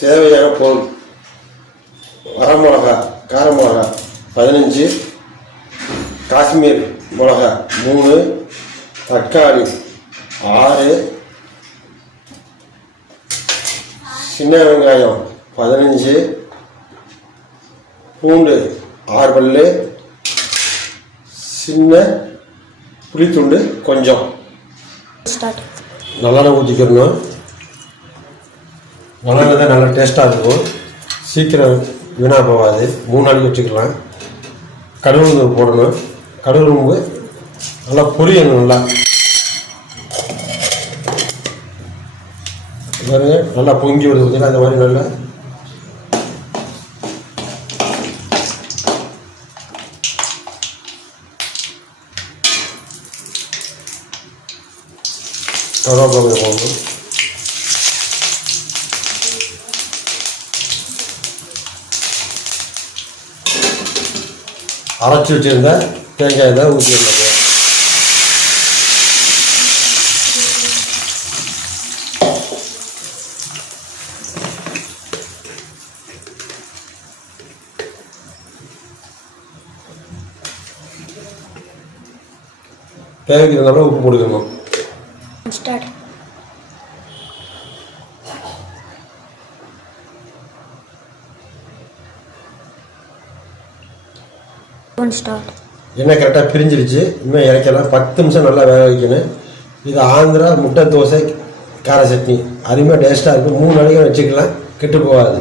தேவையான பொருள் வரமிளகா கார மிளகா பதினஞ்சு. காஷ்மீர் மிளகா மூணு. தக்காளி ஆறு. சின்ன வெங்காயம் பதினஞ்சு. பூண்டு ஆறு பல்லு. சின்ன புளித்துண்டு கொஞ்சம். ஸ்டார்ட் நல்லெண்ணெய் ஊற்றிக்கிறணும் நல்லெண்ணெய் தான் நல்லா டேஸ்ட்டாக இருக்கும். சீக்கிரம் வீணாக போகாது. மூணு நாளைக்கு வச்சுக்கலாம். கடவுள் போடணும். கடவுள் உளுந்து நல்லா பொரியணும் நல்லா. பாருங்க நல்லா பொங்கி வருது பார்த்தீங்களா அந்த மாதிரி நல்லா. கருவேப்பிலை போடணும். அரைச்சி வச்சிருந்த தேங்காய் தான் ஊற்றிடுறது தேவைக்கு நல்லா உப்பு போட்டுக்கணும் ஸ்டார்ட் ஒன் ஸ்டார் எண்ணெய் கரெக்டாக பிரிஞ்சிருச்சு. இன்னும் இறக்கலாம். பத்து நிமிஷம் நல்லா வேக வைக்கணும். இது ஆந்திரா முட்டை தோசை கார சட்னி. அருமையாக டேஸ்ட்டாக இருக்கும். மூணு நாளைக்கு வச்சுக்கலாம். கெட்டு போகாது.